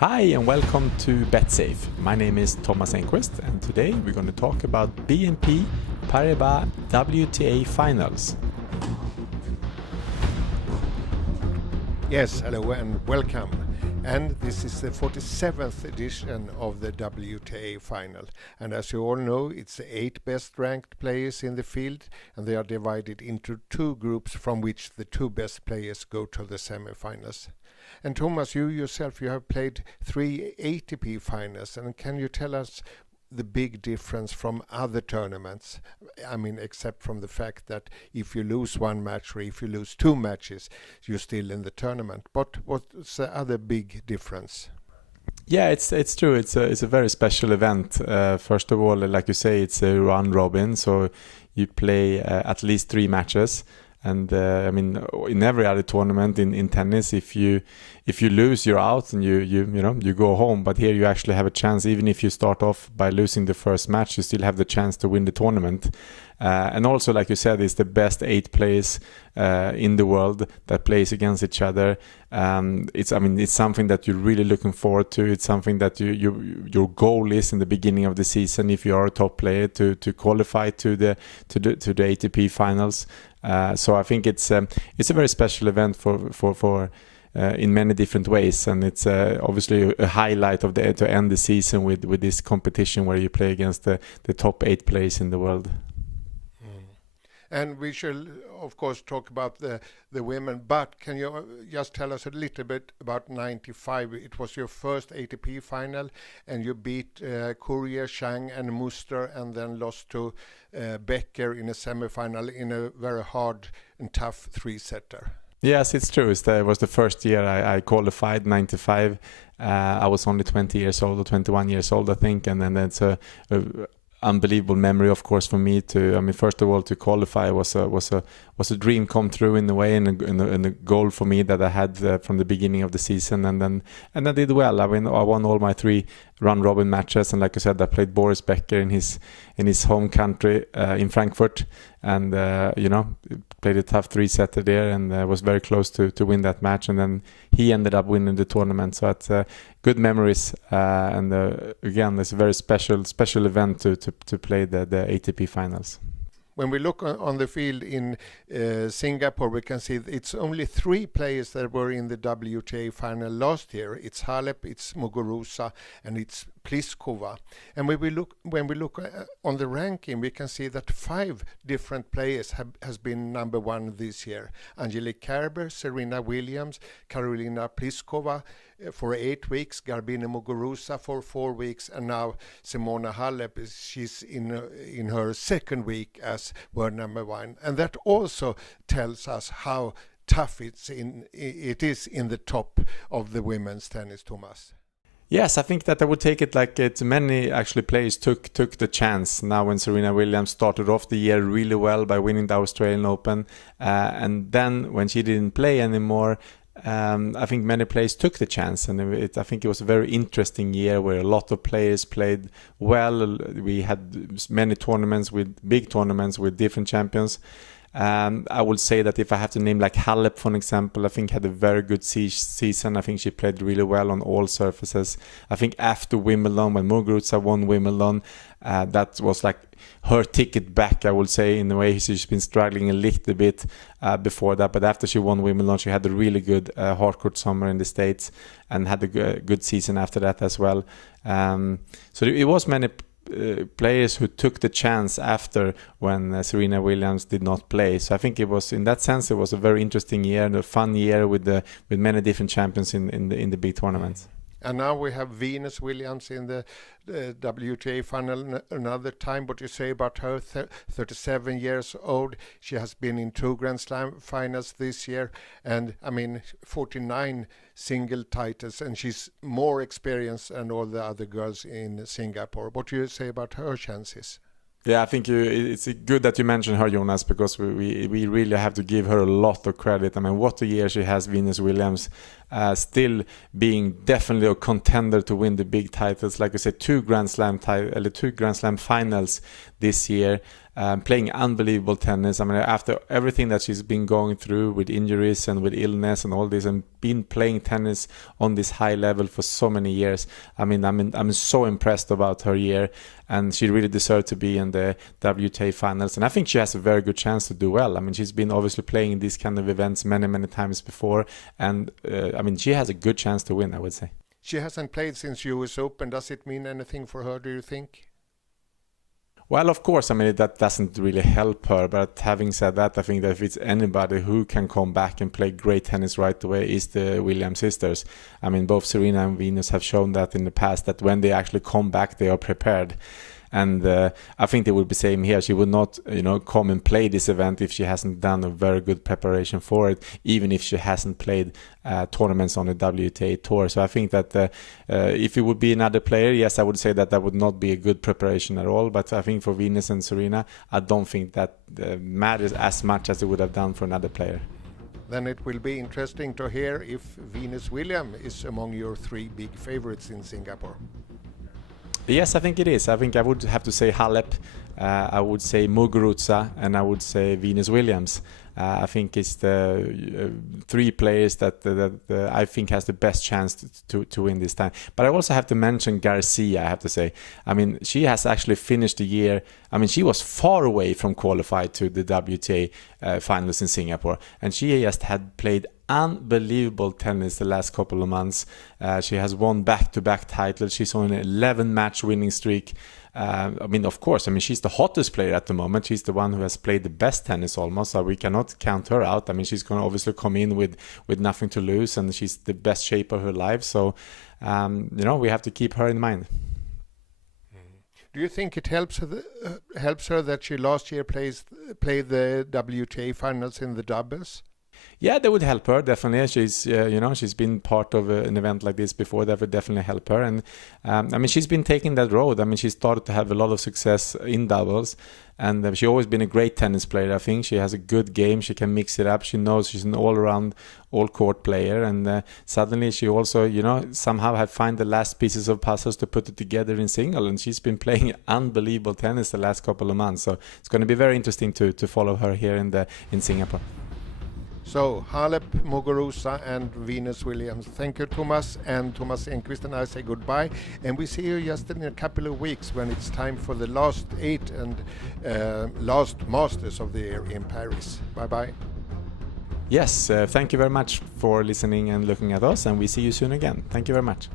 Hi and welcome to BetSafe. My name is Thomas Enqvist and today we're going to talk about BNP Paribas WTA Finals. Yes, hello and welcome. And this is the 47th edition of the WTA Final. And as you all know, it's the 8 best ranked players in the field, and they are divided into 2 groups from which the 2 best players go to the semifinals. And Thomas, you yourself, you have played 3 ATP finals, and can you tell us the big difference from other tournaments? I mean, except from the fact that if you lose one match or if you lose 2 matches, you're still in the tournament. But what's the other big difference? Yeah, it's true. It's a very special event. First of all, like you say, it's a round robin, so you play at least 3 matches. And I mean, in every other tournament in tennis, if you lose, you're out and you go home. But here you actually have a chance. Even if you start off by losing the first match, you still have the chance to win the tournament. And also, like you said, it's the best 8 players in the world that plays against each other. It's something that you're really looking forward to. It's something that your goal is in the beginning of the season, if you are a top player, to qualify to the ATP Finals. So I think it's a very special event for in many different ways, and it's obviously a highlight of to end the season with this competition where you play against the top 8 players in the world. And we shall, of course, talk about the women, but can you just tell us a little bit about 95? It was your first ATP final, and you beat Courier, Chang and Muster, and then lost to Becker in a semi-final in a very hard and tough 3-setter. Yes, it's true. It was the first year I qualified, 95. I was only 20 years old or 21 years old, I think, and then it's a unbelievable memory, of course, for me to. I mean, first of all, to qualify was a dream come true in a way, and a goal for me that I had from the beginning of the season, and I did well. I mean, I won all my 3 round robin matches, and like I said, I played Boris Becker in his home country in Frankfurt, and played a tough 3-setter there, and was very close to win that match, and then he ended up winning the tournament. So it's good memories, and again, it's a very special event to play the ATP Finals. When we look on the field in Singapore, we can see it's only 3 players that were in the WTA final last year. It's Halep, it's Muguruza, and it's Pliskova. And when we look on the ranking, we can see that 5 different players has been number 1 this year. Angelique Kerber, Serena Williams, Karolina Pliskova for 8 weeks, Garbine Muguruza for 4 weeks, and now Simona Halep she's in her 2nd week as world number 1. And that also tells us how tough it is in the top of the women's tennis, Thomas. Yes, I think that I would take it like many actually players took the chance now when Serena Williams started off the year really well by winning the Australian Open, and then when she didn't play anymore, I think many players took the chance, and I think it was a very interesting year where a lot of players played well. We had many big tournaments with different champions. I would say that if I have to name like Halep, for example, I think had a very good season. I think she played really well on all surfaces. I think after Wimbledon, when Muguruza won Wimbledon, that was like her ticket back, I would say, in a way. She's been struggling a little bit before that, but after she won Wimbledon, she had a really good hardcourt summer in the States and had a good season after that as well. So it was many players who took the chance after when Serena Williams did not play. So I think it was, in that sense, it was a very interesting year and a fun year with many different champions in the big tournaments. And now we have Venus Williams in the WTA final another time. What you say about her, 37 years old. She has been in 2 Grand Slam finals this year. And, 49 single titles. And she's more experienced than all the other girls in Singapore. What do you say about her chances? Yeah, I think it's good that you mentioned her, Jonas, because we really have to give her a lot of credit. I mean, what a year she has, Venus Williams, still being definitely a contender to win the big titles. Like I said, 2 Grand Slam finals this year. playing unbelievable tennis. I mean, after everything that she's been going through with injuries and with illness and all this, and been playing tennis on this high level for so many years. I'm so impressed about her year, and she really deserved to be in the WTA Finals. And I think she has a very good chance to do well. I mean, she's been obviously playing in these kind of events many times before, and she has a good chance to win, I would say. She hasn't played since US Open. Does it mean anything for her, do you think? Well, of course, I mean, that doesn't really help her. But having said that, I think that if it's anybody who can come back and play great tennis right away is the Williams sisters. I mean, both Serena and Venus have shown that in the past, that when they actually come back, they are prepared. And I think they would be same here. She would not, come and play this event if she hasn't done a very good preparation for it, even if she hasn't played tournaments on the WTA tour. So I think that if it would be another player, yes, I would say that would not be a good preparation at all. But I think for Venus and Serena, I don't think that matters as much as it would have done for another player. Then it will be interesting to hear if Venus Williams is among your three big favorites in Singapore. Yes, I think it is. I think I would have to say Halep, I would say Muguruza, and I would say Venus Williams. I think it's the three players that I think has the best chance to win this time. But I also have to mention Garcia, I have to say. I mean, she has actually finished the year. I mean, she was far away from qualified to the WTA Finals in Singapore. And she just had played unbelievable tennis the last couple of months. She has won back-to-back titles. She's on an 11-match winning streak. Of course, she's the hottest player at the moment. She's the one who has played the best tennis almost, so we cannot count her out. I mean, she's going to obviously come in with nothing to lose, and she's the best shape of her life. So, we have to keep her in mind. Do you think it helps her that she last year played the WTA Finals in the doubles? Yeah, that would help her, definitely. She's, she's been part of an event like this before. That would definitely help her. And, she's been taking that road. I mean, she started to have a lot of success in doubles. And she's always been a great tennis player, I think. She has a good game. She can mix it up. She knows she's an all-around, all-court player. And suddenly she also, somehow had found the last pieces of puzzles to put it together in single. And she's been playing unbelievable tennis the last couple of months. So it's going to be very interesting to follow her here in Singapore. So, Halep, Muguruza and Venus Williams. Thank you, Thomas and Thomas Enqvist, and I say goodbye. And we see you just in a couple of weeks when it's time for the last 8 and last Masters of the year in Paris. Bye-bye. Yes, thank you very much for listening and looking at us, and we see you soon again. Thank you very much.